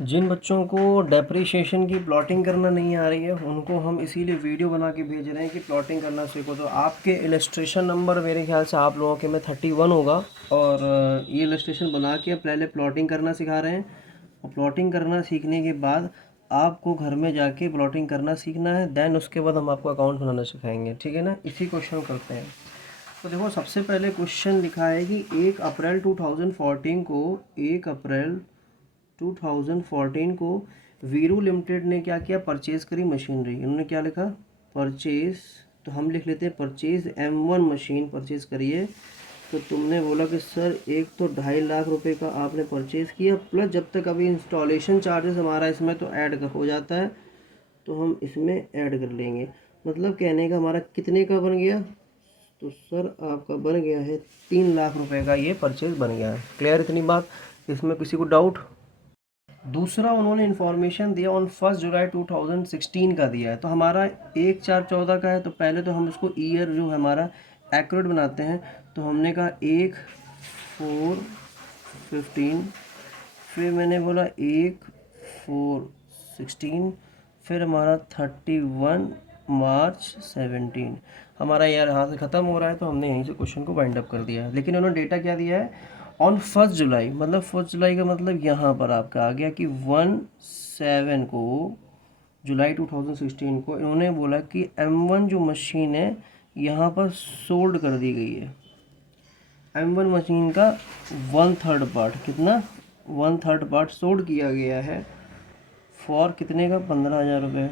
जिन बच्चों को डेप्रिसिएशन की प्लॉटिंग करना नहीं आ रही है उनको हम इसीलिए वीडियो बना के भेज रहे हैं कि प्लॉटिंग करना सीखो। तो आपके इलस्ट्रेशन नंबर मेरे ख्याल से आप लोगों के में 31 होगा, और ये इलस्ट्रेशन बना के पहले प्लॉटिंग करना सिखा रहे हैं। और प्लॉटिंग करना सीखने के बाद आपको घर में जाके प्लॉटिंग करना सीखना है, देन उसके बाद हम आपको अकाउंट बनाना सिखाएंगे, ठीक है ना। इसी क्वेश्चन करते हैं। तो देखो सबसे पहले क्वेश्चन लिखा है कि 1 अप्रैल 2014 को वीरू लिमिटेड ने क्या किया, परचेज़ करी मशीनरी। इन्होंने क्या लिखा, परचेज़। तो हम लिख लेते हैं परचेज़ M1 मशीन परचेज़ करिए। तो तुमने बोला कि सर एक तो 2.5 लाख रुपए का आपने परचेज़ किया, प्लस जब तक अभी इंस्टॉलेशन चार्जेस हमारा इसमें तो ऐड हो जाता है, तो हम इसमें ऐड कर लेंगे। मतलब कहने का हमारा कितने का बन गया, तो सर आपका बन गया है 3 लाख रुपए का ये परचेज़ बन गया है। क्लियर इतनी बात, इसमें किसी को डाउट। दूसरा उन्होंने इन्फॉर्मेशन दिया ऑन 1 जुलाई 2016 का दिया है। तो हमारा 1/4/14 का है, तो पहले तो हम उसको ईयर जो हमारा एक्यूरेट बनाते हैं। तो हमने कहा 1/4/15, फिर मैंने बोला 1/4/16, फिर हमारा 31 मार्च 17। हमारा यार यहाँ से ख़त्म हो रहा है, तो हमने यहीं से क्वेश्चन को वाइंड अप कर दिया है। लेकिन उन्होंने डेटा क्या दिया है, ऑन 1 जुलाई, मतलब 1 जुलाई का मतलब यहाँ पर आपका आ गया कि 1/7 को, जुलाई 2016 को इन्होंने बोला कि M1 जो मशीन है यहाँ पर सोल्ड कर दी गई है। M1 मशीन का 1/3 पार्ट, कितना, 1/3 पार्ट सोल्ड किया गया है फॉर कितने का, 15,000 रुपये।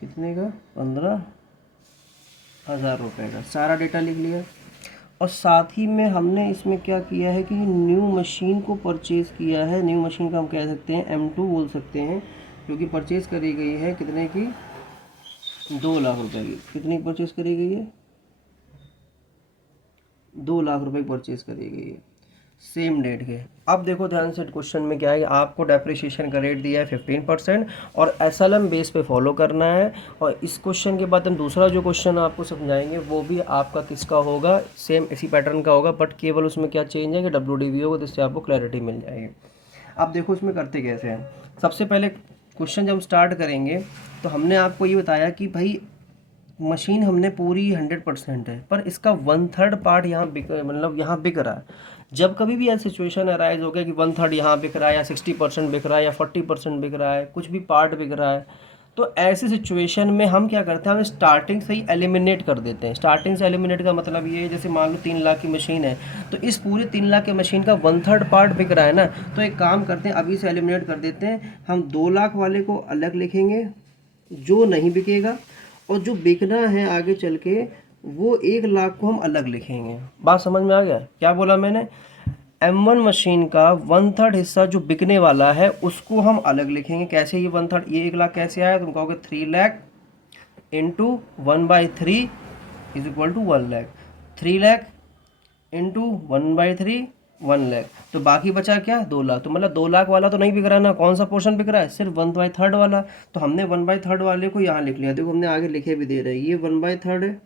कितने का, 15,000 रुपये का। सारा डेटा लिख लिया। और साथ ही में हमने इसमें क्या किया है कि न्यू मशीन को परचेज़ किया है। न्यू मशीन का हम कह सकते हैं M2 बोल सकते हैं, जो कि परचेज़ करी गई है कितने की, 2 लाख रुपए की। कितनी परचेज़ करी गई है, 2 लाख रुपए की परचेज़ करी गई है सेम डेट के। अब देखो ध्यान से क्वेश्चन में क्या है कि आपको डेप्रिसिएशन का रेट दिया है 15% और SLM बेस पे फॉलो करना है। और इस क्वेश्चन के बाद हम दूसरा जो क्वेश्चन आपको समझाएंगे वो भी आपका किसका होगा, सेम इसी पैटर्न का होगा, बट केवल उसमें क्या चेंज है कि WDV होगा, जिससे आपको क्लैरिटी मिल जाएगी। अब देखो इसमें करते कैसे हैं। सबसे पहले क्वेश्चन जब हम स्टार्ट करेंगे तो हमने आपको ये बताया कि भाई मशीन हमने पूरी 100% है, पर इसका 1/3 पार्ट यहाँ बिक, मतलब यहाँ बिक रहा है। जब कभी भी ऐसी सिचुएशन अराइज हो गया कि 1/3 यहाँ बिक रहा है, या 60% बिक रहा है, या 40% बिक रहा है, कुछ भी पार्ट बिक रहा है, तो ऐसी सिचुएशन में हम क्या करते हैं, हम स्टार्टिंग से ही एलिमिनेट कर देते हैं। स्टार्टिंग से एलिमिनेट का मतलब ये है, जैसे मान लो 3 लाख की मशीन है, तो इस पूरे 3 लाख की मशीन का 1/3 पार्ट बिक रहा है ना, तो एक काम करते हैं अभी से एलिमिनेट कर देते हैं। हम 2 लाख वाले को अलग लिखेंगे जो नहीं बिकेगा, और जो बिकना है आगे चल के वो 1 लाख को हम अलग लिखेंगे। बात समझ में आ गया, क्या बोला मैंने, M1 मशीन का 1/3 हिस्सा जो बिकने वाला है उसको हम अलग लिखेंगे। कैसे, ये 1/3, ये 1 लाख कैसे आया, तुम कहोगे 3 lakh into 1/3 is equal to 1 lakh. 3 lakh into 1/3 1 lakh, तो बाकी बचा क्या, 2 लाख। तो मतलब 2 लाख वाला तो नहीं बिक रहा ना, कौन सा पोर्शन बिक रहा है, सिर्फ 1/3 वाला। तो हमने 1/3 वाले को यहाँ लिख लिया। देखो हमने आगे लिखे भी दे रहे हैं, ये 1/3 है,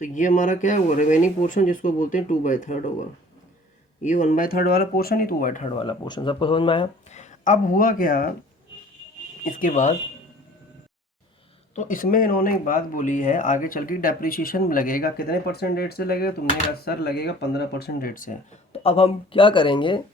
तो ये हमारा क्या हुआ, रिमेनिंग पोर्शन जिसको बोलते हैं 2/3 होगा। ये 1/3 वाला पोर्शन ही 2/3 वाला पोर्शन, सबको समझ में आया। अब हुआ क्या इसके बाद, तो इसमें इन्होंने एक बात बोली है, आगे चल के डेप्रिसिएशन लगेगा, कितने परसेंट रेट से लगेगा, तुमने कहा सर लगेगा 15% रेट से। तो अब हम क्या करेंगे,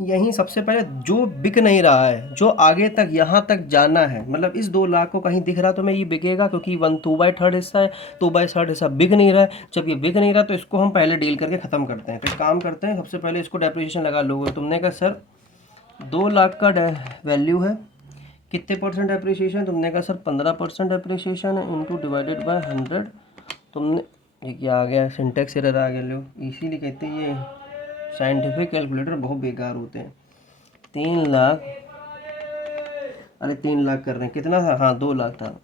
यहीं सबसे पहले जो बिक नहीं रहा है, जो आगे तक यहाँ तक जाना है, मतलब इस 2 लाख को कहीं दिख रहा तो मैं ये बिकेगा, क्योंकि 2/3 हिस्सा है, 2/3 हिस्सा बिक नहीं रहा है। जब ये बिक नहीं रहा तो इसको हम पहले डील करके ख़त्म करते हैं। तो एक काम करते हैं, सबसे पहले इसको डेप्रिसिएशन लगा लोगे। तुमने कहा सर 2 लाख का वैल्यू है, कितने परसेंट डेप्रिसिएशन, तुमने कहा सर 15% डेप्रिसिएशन है, इंटू डिवाइडेड बाय 100। तुमने, ये क्या आ गया, सिंटेक्स एरर आ गया, लो इसीलिए कहते हैं ये साइंटिफिक कैलकुलेटर बहुत बेकार होते हैं। 3 लाख, अरे 3 लाख कर रहे हैं, कितना था, हाँ 2 लाख था।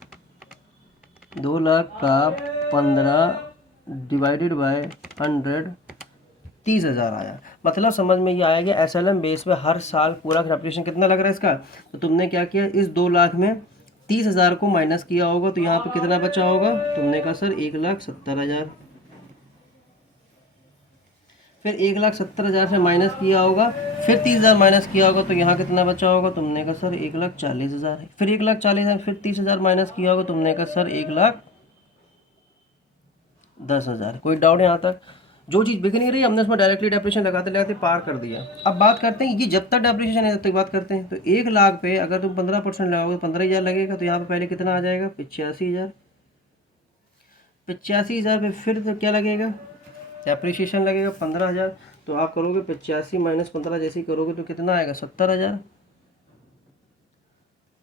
2 लाख का 15 डिवाइडेड बाय 100, 30,000 आया। मतलब समझ में ये आया कि SLM बेस पे हर साल पूरा कैपिटेशन कितना लग रहा है इसका। तो तुमने क्या किया, इस 2 लाख में 30,000 को माइनस किया होगा, तो यहाँ पे कितना बचा होगा, तुमने कहा सर 1,70,000। फिर 1,70,000 से माइनस किया होगा, फिर 30,000 माइनस किया होगा, तो यहाँ कितना बचा होगा? तुमने कहा सर 1,40,000 है। फिर 1,40,000 फिर 30,000 माइनस किया होगा, तुमने कहा सर 1,10,000। कोई डाउट यहाँ तक? जो चीज़ बिक नहीं रही हमने उसमें डायरेक्टली डेप्रिसिएशन लगाते लगाते पार कर दिया। अब बात करते हैं, ये जब तक डेप्रिसिएशन है तब तक बात करते हैं। तो 1,00,000 पे अगर तुम 15% लगाओगे तो 15,000 लगेगा, तो यहाँ पे पहले कितना आ जाएगा? 85,000। 85,000 पे फिर तो क्या लगेगा? डेप्रिसिएशन लगेगा 15,000। तो आप करोगे 85 माइनस 15 जैसे ही करोगे तो कितना आएगा? 70,000।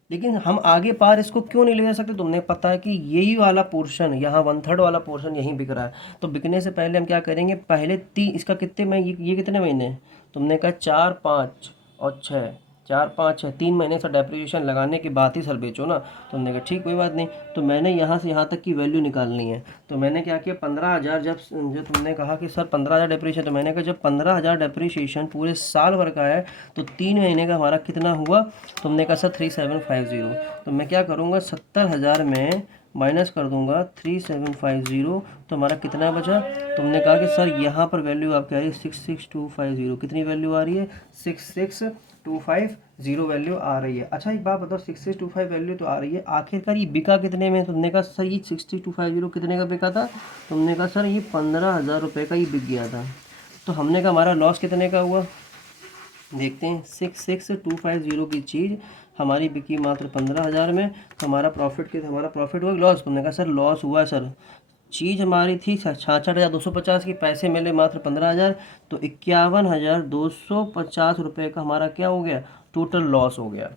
लेकिन हम आगे पार इसको क्यों नहीं ले जा सकते? तुमने पता है कि यही वाला पोर्शन यहाँ 1/3 वाला पोर्शन यहीं बिक रहा है। तो बिकने से पहले हम क्या करेंगे? पहले तीन, इसका कितने महीने, ये कितने महीने हैं? तुमने कहा 4, 5 और 6, 4, 5, 6, 3 महीने से डेप्रिसिएशन लगाने के बाद ही सर बेचो ना। तुमने कहा ठीक कोई बात नहीं। तो मैंने यहाँ से यहाँ तक की वैल्यू निकालनी है। तो मैंने क्या किया? 15,000, जब तुमने कहा कि सर 15,000 डेप्रिसिएशन, तो मैंने कहा जब 15,000 डेप्रिसिएशन पूरे साल भर का है तो 3 महीने का हमारा कितना हुआ? तुमने कहा सर 3750। तो मैं क्या करूँगा? 70,000 में माइनस कर दूंगा 3750, तो हमारा कितना बचा? तुमने कहा कि सर यहाँ पर वैल्यू आपकी आ रही है 66,250। कितनी वैल्यू आ रही है? 66,250 वैल्यू आ रही है। अच्छा एक बात बताओ, 6625 वैल्यू तो आ रही है, आखिरकार ये बिका कितने में? तुमने कहा सर ये 6250 कितने का बिका था? तुमने कहा सर ये 15,000 रुपये का ही बिक गया था। तो हमने कहा हमारा लॉस कितने का हुआ? देखते हैं। 66,250 की चीज़ हमारी बिकी मात्र 15,000 में, तो हमारा प्रॉफिट हमारा प्रॉफिट हुआ लॉस? तुमने कहा सर लॉस हुआ सर। चीज़ हमारी थी 66,250 की, पैसे मिले मात्र 15,000, तो 51,250 रुपये का हमारा क्या हो गया? टोटल लॉस हो गया।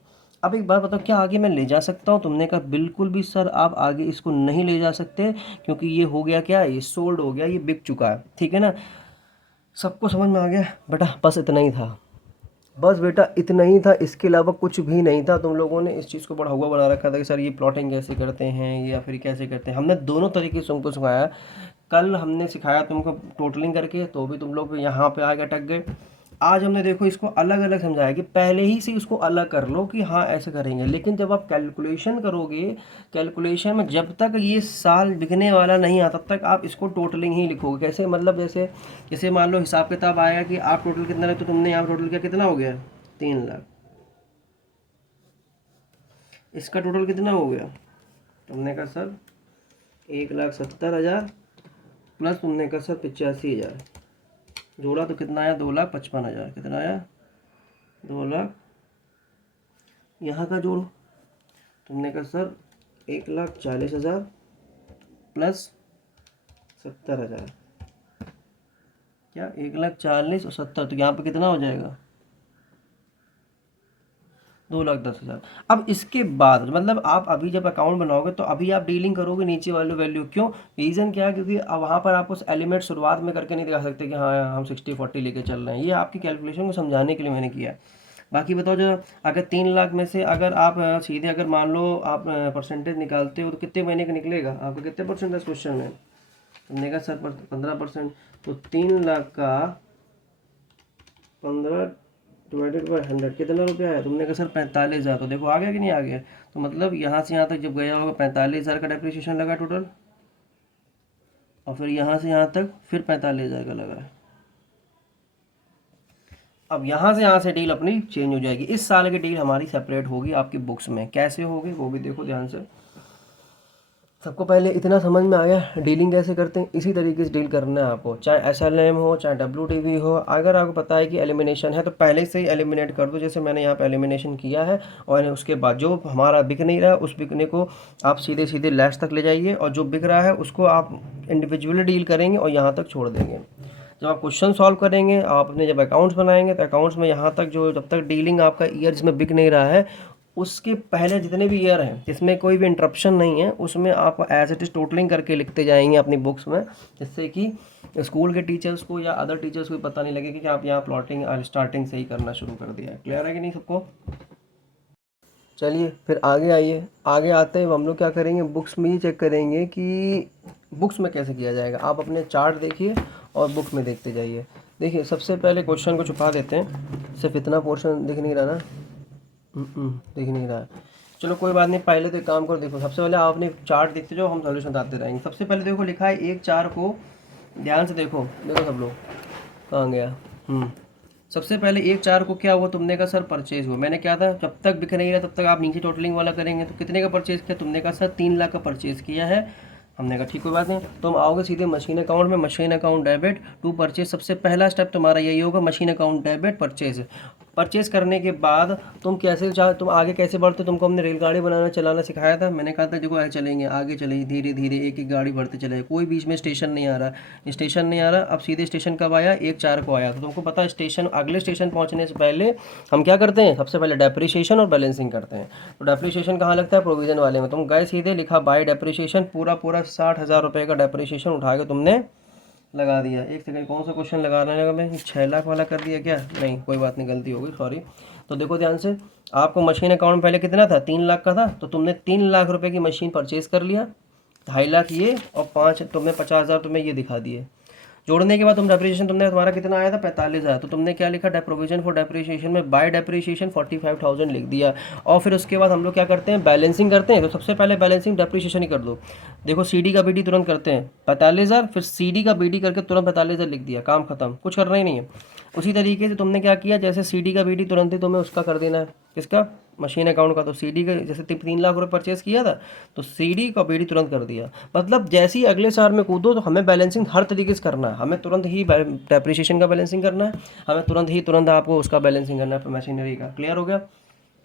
अब एक बात बताओ, क्या आगे मैं ले जा सकता हूँ? तुमने कहा बिल्कुल भी सर आप आगे इसको नहीं ले जा सकते, क्योंकि ये हो गया क्या? ये सोल्ड हो गया, ये बिक चुका है। ठीक है ना? सबको समझ में आ गया बेटा? बस इतना ही था। बस बेटा इतना ही था, इसके अलावा कुछ भी नहीं था। तुम लोगों ने इस चीज़ को बड़ा हुआ बना रखा था कि सर ये प्लॉटिंग कैसे करते हैं या फिर कैसे करते हैं। हमने दोनों तरीके से तुमको सिखाया। कल हमने सिखाया तुमको टोटलिंग करके, तो भी तुम लोग यहाँ पे आगे अटक गए। आज हमने देखो इसको अलग अलग समझाया कि पहले ही से उसको अलग कर लो कि हाँ ऐसे करेंगे। लेकिन जब आप कैलकुलेशन करोगे, कैलकुलेशन में जब तक ये साल बिकने वाला नहीं आता तब तक आप इसको टोटलिंग ही लिखोगे। कैसे? मतलब जैसे जैसे मान लो हिसाब किताब आया कि आप टोटल कितना लगे, तो तुमने यहाँ टोटल किया, कितना हो गया? 3,00,000। इसका टोटल कितना हो गया? तुमने कहा सर 1,70,000 प्लस तुमने कहा सर 85,000, जोड़ा तो कितना आया? 2,55,000। कितना आया? 2,00,000। यहाँ का जोड़ो। तुमने कहा सर 1,40,000 प्लस 70,000, क्या 1,40,000 और 70, तो यहाँ पे कितना हो जाएगा? 2,10,000। अब इसके बाद मतलब आप अभी जब अकाउंट बनाओगे तो अभी आप डीलिंग करोगे नीचे वाली वैल्यू। क्यों? रीज़न क्या है? क्योंकि अब वहाँ पर आप उस एलिमेंट शुरुआत में करके नहीं दिखा सकते कि हाँ हम 60-40 लेके चल रहे हैं। ये आपकी कैलकुलेशन को समझाने के लिए मैंने किया। बाकी बताओ, जो अगर 3,00,000 में से अगर आप सीधे अगर मान लो आप परसेंटेज निकालते हो तो कितने महीने का निकलेगा? आपको कितने परसेंट है इस क्वेश्चन में? तुमने कहा सर 15%। तो 3,00,000 का 15 डिवाइडेड बाई 100 कितना रुपया आया? तुमने कहा सर 45,000। तो देखो आ गया कि नहीं आ गया? तो मतलब यहाँ से यहाँ तक जब गया होगा 45,000 का डेप्रिसिएशन लगा टोटल, और फिर यहाँ से यहाँ तक फिर 45,000 का लगा है। अब यहाँ से डील अपनी चेंज हो जाएगी। इस साल की डील हमारी सेपरेट होगी आपकी बुक्स में। कैसे होगी वो भी देखो ध्यान से। सबको पहले इतना समझ में आ गया डीलिंग कैसे करते हैं? इसी तरीके से डील करना है आपको, चाहे SLM हो चाहे WTV हो। अगर आपको पता है कि एलिमिनेशन है तो पहले से ही एलिमिनेट कर दो, जैसे मैंने यहाँ पे एलिमिनेशन किया है। और उसके बाद जो हमारा बिक नहीं रहा है उस बिकने को आप सीधे सीधे लास्ट तक ले जाइए, और जो बिक रहा है उसको आप इंडिविजुअली डील करेंगे और यहाँ तक छोड़ देंगे। जब आप क्वेश्चन सॉल्व करेंगे, आप अपने जब अकाउंट्स बनाएंगे तो अकाउंट्स में यहाँ तक जो जब तक डीलिंग आपका ईयर जिसमें बिक नहीं रहा है उसके पहले जितने भी ईयर हैं जिसमें कोई भी इंटरप्शन नहीं है उसमें आप एज इट इज़ टोटलिंग करके लिखते जाएंगे अपनी बुक्स में, जिससे कि स्कूल के टीचर्स को या अदर टीचर्स को पता नहीं लगे कि आप यहाँ प्लॉटिंग स्टार्टिंग से ही करना शुरू कर दिया है। क्लियर है कि नहीं सबको? चलिए फिर आगे आइए। आगे आते हैं हम लोग क्या करेंगे, बुक्स में ही चेक करेंगे कि बुक्स में कैसे किया जाएगा। आप अपने चार्ट देखिए और बुक में देखते जाइए। देखिए सबसे पहले क्वेश्चन को छुपा देते हैं, सिर्फ इतना पोर्शन दिख नहीं रहा ना, दिख नहीं रहा है। चलो कोई बात नहीं, पहले तो एक काम करो, देखो सबसे पहले आप अपने चार्ट देखते जाओ, हम सॉल्यूशन बताते रहेंगे। सबसे पहले देखो लिखा है 1/4 को, ध्यान से देखो, देखो सब लोग कहाँ गया? सबसे पहले 1/4 को क्या हुआ, तुमने कहा सर परचेज हुआ। मैंने क्या था, जब तक बिक नहीं रहा तब तक आप नीचे टोटलिंग वाला करेंगे। तो कितने का परचेज किया, तुमने कहा सर 3 लाख का परचेज किया है। हमने कहा ठीक कोई बात नहीं। तुम आओगे सीधे मशीन अकाउंट में, machine account debit to purchase. सबसे पहला स्टेप तुम्हारा यही होगा, मशीन अकाउंट डेबिट परचेज। परचेज करने के बाद तुम कैसे तुम आगे कैसे बढ़ते, तुमको हमने रेलगाड़ी बनाना चलाना सिखाया था। मैंने कहा था देखो ऐसे चलेंगे, आगे चलेंगे धीरे धीरे, एक एक गाड़ी बढ़ते चले, कोई बीच में स्टेशन नहीं आ रहा, स्टेशन नहीं आ रहा। अब सीधे स्टेशन कब आया, 1/4 को आया। तो तुमको पता है स्टेशन, अगले स्टेशन पहुंचने से पहले हम क्या करते हैं, सबसे पहले डेप्रिसिएशन और बैलेंसिंग करते हैं। तो डेप्रिसिएशन कहाँ लगता है, प्रोविजन वाले में। तुम गए सीधे, लिखा बाय डेप्रिसिएशन, पूरा 60,000 रुपये का डेप्रिसिएशन उठा के तुमने लगा दिया। एक सेकंड, कौन सा क्वेश्चन लगाने लगा मैं, 6 लाख वाला कर दिया क्या? नहीं कोई बात नहीं, गलती हो गई, सॉरी। तो देखो ध्यान से, आपको मशीन अकाउंट पहले कितना था, 3 लाख का था। तो तुमने 3 लाख रुपए की मशीन परचेज कर लिया, 2.5 लाख ये और 5 तुमने 50,000 तुम्हें ये दिखा दिए। जोड़ने के बाद तुम डेप्रिसिएशन, तुमने तुम्हारा कितना आया था, 45,000। तो तुमने क्या लिखा, प्रोविजन फॉर डेप्रिसिएशन में बाय डेप्रिसिएशन 45,000 लिख दिया। और फिर उसके बाद हम लोग क्या करते हैं, बैलेंसिंग करते हैं। तो सबसे पहले बैलेंसिंग डेप्रिसिएशन ही कर दो। देखो सीडी का बीडी तुरंत करते हैं 45,000, फिर सीडी का बीडी करके तुरंत 45,000 लिख दिया, काम खत्म, कुछ करना ही नहीं है। उसी तरीके से तुमने क्या किया, जैसे सीडी का बीडी तुरंत ही तुम्हें उसका कर देना है, किसका, मशीन अकाउंट का। तो सीडी का जैसे 3 लाख रुपए परचेस किया था, तो सीडी का बीडी तुरंत कर दिया। मतलब जैसे ही अगले साल में कूदो, तो हमें बैलेंसिंग हर तरीके से करना है। हमें तुरंत ही डेप्रिसिएशन का बैलेंसिंग करना है, हमें तुरंत आपको उसका बैलेंसिंग करना है मशीनरी का। क्लियर हो गया,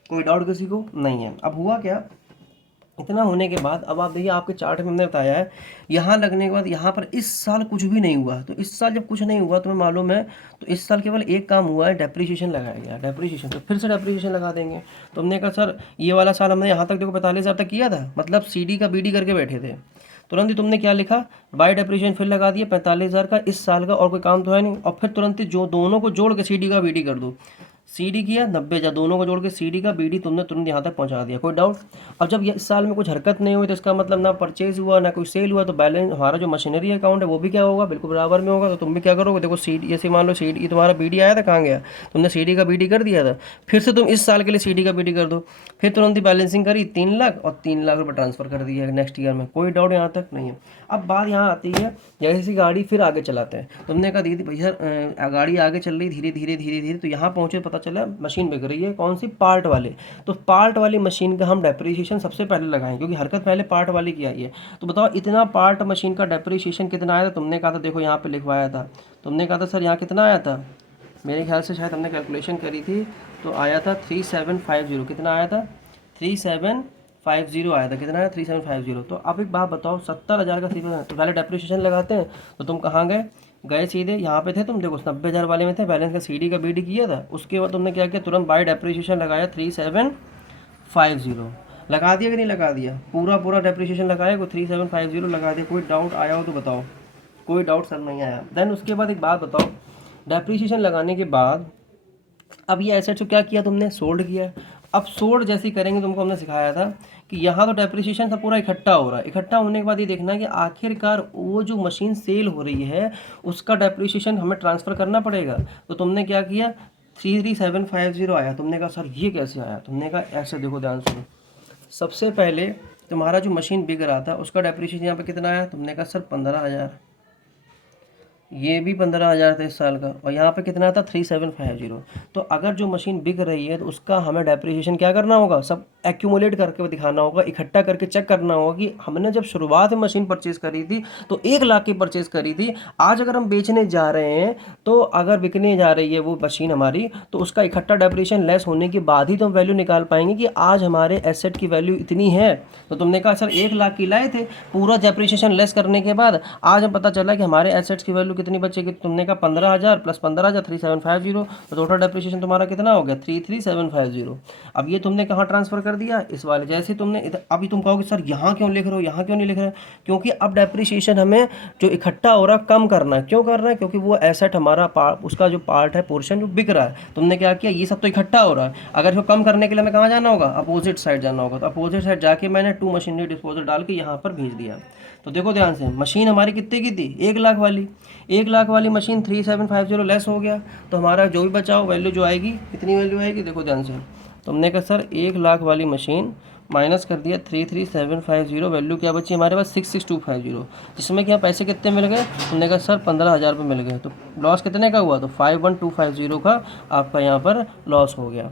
कोई डाउट किसी को नहीं है। अब हुआ क्या, इतना होने के बाद अब आप देखिए, आपके चार्ट में हमने बताया है, यहाँ लगने के बाद यहाँ पर इस साल कुछ भी नहीं हुआ। तो इस साल जब कुछ नहीं हुआ, तुम्हें मालूम है, तो इस साल केवल एक काम हुआ है, डेप्रिसिएशन लगाया गया, डेप्रिसिएशन। तो फिर से डेप्रिसिएशन लगा देंगे। तो हमने कहा सर ये वाला साल हमने यहाँ तक देखो 45,000 तक किया था, मतलब सीडी का बीडी करके बैठे थे। तुरंत ही तुमने क्या लिखा, बाय डेप्रिसिएशन फिर लगा दिया 45,000 का इस साल का, और कोई काम तो है नहीं। और फिर तुरंत ही जो दोनों को जोड़ के सीडी का बीडी कर दो, सीडी किया 90,000, दोनों को जोड़ के सीडी का बीडी तुमने तुरंत यहाँ तक पहुँचा दिया। कोई डाउट? अब जब ये इस साल में कुछ हरकत नहीं हुई, तो इसका मतलब ना परचेज हुआ ना कोई सेल हुआ, तो बैलेंस हमारा जो मशीनरी अकाउंट है वो भी क्या होगा, बिल्कुल बराबर में होगा। तो तुम भी क्या करोगे, देखो सीडी, जैसे मान लो सीडी तुम्हारा बीडी आया था, कहाँ गया, तुमने सीडी का बीडी कर दिया था, फिर से तुम इस साल के लिए सीडी का बीडी कर दो, फिर तुरंत ही बैलेंसिंग करी 3 लाख और 3 लाख रुपये ट्रांसफर कर दिया नेक्स्ट ईयर में। कोई डाउट यहाँ तक नहीं है। अब बात यहाँ आती है, जैसी गाड़ी फिर आगे चलाते हैं। तुमने कहा दीदी भैया गाड़ी आगे चल रही धीरे धीरे धीरे धीरे, तो यहाँ पहुँचे पता चला मशीन बिक रही है, कौन सी, पार्ट वाले। तो पार्ट वाली मशीन का हम डेप्रिसिएशन सबसे पहले लगाएं, क्योंकि हरकत पहले पार्ट वाली की आई है। तो बताओ इतना पार्ट मशीन का डेप्रिसिएशन कितना आया था, तुमने कहा था देखो यहाँ पे लिखवाया था, तुमने कहा था सर यहाँ कितना आया था, मेरे ख्याल से शायद हमने कैलकुलेशन करी थी, तो आया था 3750। कितना आया था, 3750 आया था। कितना आया, 3750। तो अब एक बात बताओ, 70,000 का 37, तो पहले डेप्रिसिएशन लगाते हैं। तो तुम कहाँ गए सीधे यहाँ पे थे तुम, देखो 90,000 वाले में थे, बैलेंस का सीडी का बीडी किया था। उसके बाद तुमने क्या किया, तुरंत बाय डेप्रिसिएशन लगाया 3750। लगा दिया कि नहीं लगा दिया, पूरा डेप्रिसिएशन लगाया, को 3750 लगा दिया। कोई डाउट आया हो तो बताओ, कोई डाउट सर नहीं आया। देन उसके बाद एक बात बताओ, डेप्रिसिएशन लगाने के बाद अब ये एसेट्स को क्या किया तुमने, सोल्ड किया। अब सोल्ड जैसे करेंगे, तुमको हमने सिखाया था कि यहाँ तो डेप्रिसिएशन सब पूरा इकट्ठा हो रहा है। इकट्ठा होने के बाद ये देखना है कि आखिरकार वो जो मशीन सेल हो रही है उसका डेप्रिसिएशन हमें ट्रांसफ़र करना पड़ेगा। तो तुमने क्या किया, 3750 आया। तुमने कहा सर ये कैसे आया, तुमने कहा ऐसे, देखो ध्यान सुनो। सबसे पहले तुम्हारा जो मशीन बिक रहा था उसका डेप्रिसिएशन यहाँ पे कितना आया, तुमने कहा सर 15,000। ये भी 15,000 था इस साल का, और यहाँ पे कितना था 3750। तो अगर जो मशीन बिक रही है तो उसका हमें डेप्रिसिएशन क्या करना होगा, सब एक्यूमुलेट करके दिखाना होगा, इकट्ठा करके चेक करना होगा कि हमने जब शुरुआत में मशीन परचेज़ करी थी तो 1 लाख की परचेज़ करी थी। आज अगर हम बेचने जा रहे हैं, तो अगर बिकने जा रही है वो मशीन हमारी, तो उसका इकट्ठा डेप्रिसिएशन लेस होने के बाद ही तो हम वैल्यू निकाल पाएंगे कि आज हमारे एसेट की वैल्यू इतनी है। तो तुमने कहा सर 1 लाख की लाए थे, पूरा डेप्रिसिएशन लेस करने के बाद आज हम पता चला कि हमारे एसेट्स की वैल्यू कितनी बचेगी। तुमने कहा 15,000 प्लस 15,000 3750, तो टोटल डेप्रिसिएशन तुम्हारा कितना हो गया, 33,750। अब ये तुमने कहाँ ट्रांसफर कर दिया, इस वाले। जैसे तुमने अभी तुम कहोगे सर यहाँ क्यों लिख रहे हो, यहाँ क्यों नहीं लिख रहे हो, क्योंकि अब डेप्रिसिएशन हमें जो इकट्ठा हो रहा कम करना है। क्यों करना है, क्योंकि वो एसेट हमारा उसका जो पार्ट है, पोर्शन जो बिक रहा है, तुमने क्या किया, ये सब तो इकट्ठा हो रहा है। अगर इसको कम करने के लिए हमें कहाँ जाना होगा, अपोजिट साइड जाना होगा। तो अपोजिट साइड जाके मैंने टू मशीनरी डिस्पोजल डाल के यहाँ पर भेज दिया। तो देखो ध्यान से, मशीन हमारी कितने की थी, 1 लाख वाली। 1 लाख वाली मशीन 3750 लेस हो गया, तो हमारा जो भी बचाओ वैल्यू जो आएगी, कितनी वैल्यू आएगी, देखो ध्यान से। तुमने कहा सर 1 लाख वाली मशीन माइनस कर दिया 33750, वैल्यू क्या बची हमारे पास 66250, जिसमें क्या पैसे कितने मिल गए, तुमने कहा सर 15,000 रुपये मिल गए, तो लॉस कितने का हुआ, तो 51250 का आपका यहाँ पर लॉस हो गया।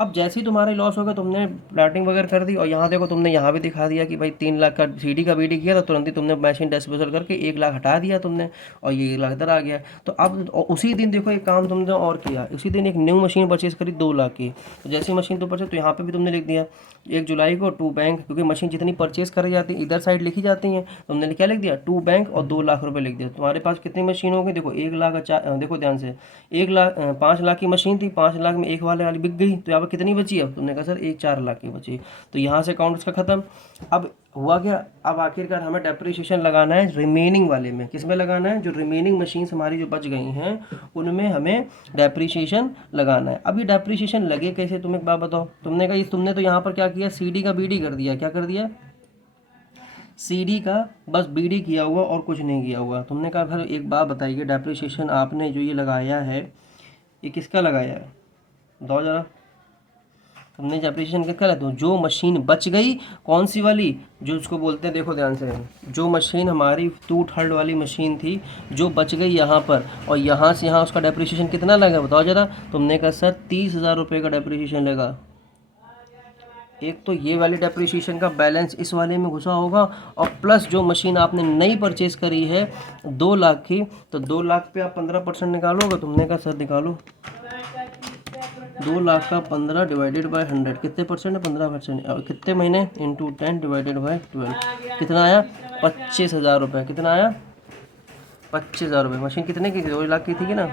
अब जैसे ही तुम्हारा लॉस हो गया तुमने प्लाटिंग वगैरह कर दी, और यहाँ देखो तुमने यहाँ भी दिखा दिया कि भाई 3 लाख का सीडी का बीडी किया, तो तुरंत ही तुमने मशीन डिस्पोजल करके 1 लाख हटा दिया तुमने, और ये 1 लाख इधर आ गया। तो अब उसी दिन देखो एक काम तुमने और किया, उसी दिन एक न्यू मशीन परचेज करी 2 लाख की। तो जैसी मशीन तो परचेज, तो यहाँ पे भी तुमने लिख दिया 1 जुलाई को टू बैंक, क्योंकि मशीन जितनी परचेज करी जाती है इधर साइड लिखी जाती हैं, तुमने क्या लिख दिया, टू बैंक और 2 लाख रुपए लिख दिया। तुम्हारे पास कितनी मशीन हो गई, देखो 1 लाख देखो ध्यान से, 5 लाख की मशीन थी, 5 लाख में एक वाली बिक गई, तो यहाँ पर कितनी बची, अब तुमने कहा सर 4 लाख की बची, तो यहाँ से अकाउंट उसका खत्म। अब हुआ क्या, अब आखिरकार हमें डेप्रिसिएशन लगाना है रिमेनिंग वाले में, किस में लगाना है, जो रिमेनिंग मशीन्स हमारी जो बच गई हैं उनमें हमें डेप्रिसिएशन लगाना है। अभी डेप्रिसिएशन लगे कैसे, तुम एक बात बताओ, तुमने तो यहाँ पर क्या किया, सीडी का बीडी कर दिया, क्या कर दिया, सीडी का बस बीडी किया हुआ और कुछ नहीं किया हुआ। तुमने कहा फिर एक बात बताइए, डेप्रिसिएशन आपने जो ये लगाया है ये किसका लगाया है, बताओ जरा, तुमने डेप्रिसिएशन किसका लगाया, तो जो मशीन बच गई, कौन सी वाली, जो उसको बोलते हैं, देखो ध्यान से, जो मशीन हमारी 2/3 वाली मशीन थी जो बच गई यहाँ पर, और यहाँ से यहाँ उसका डेप्रिसिएशन कितना लगा बताओ जरा, तुमने कहा सर 30,000 रुपये का डेप्रिसिएशन लगा। एक तो ये वाली डेप्रिसिएशन का बैलेंस इस वाले में घुसा होगा, और प्लस जो मशीन आपने नई परचेज करी है 2 लाख की, तो 2 लाख पे आप 15% निकालोगे, तुमने कहा सर निकालो, 2 लाख का 15 डिवाइडेड बाय 100 कितने परसेंट है, 15%, और कितने महीने, इंटू 10 डिवाइडेड बाय 12 कितना आया, 25,000 रुपये, कितना आया, 25,000 रुपये। मशीन कितने की थी, 2 लाख की थी कि ना,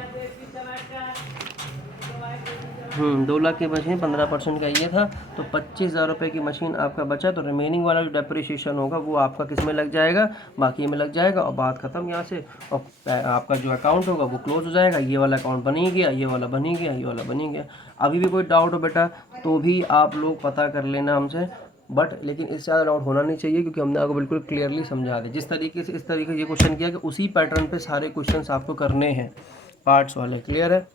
2 लाख की मशीन 15% का ये था, तो 25,000 रुपये की मशीन आपका बचा, तो रिमेनिंग वाला जो डेप्रिसिएशन होगा वो आपका किस में लग जाएगा, बाकी में लग जाएगा, और बात खत्म यहाँ से, और आपका जो अकाउंट होगा वो क्लोज हो जाएगा। ये वाला अकाउंट बन ही गया, ये वाला बन ही गया, ये वाला बन ही गया। अभी भी कोई डाउट हो बेटा तो भी आप लोग पता कर लेना हमसे, बट लेकिन इससे ज़्यादा डाउट होना नहीं चाहिए, क्योंकि हमने आपको बिल्कुल क्लियरली समझा दिया, जिस तरीके से इस तरीके से ये क्वेश्चन किया कि उसी पैटर्न पे सारे क्वेश्चंस आपको करने हैं, पार्ट्स वाले। क्लियर है।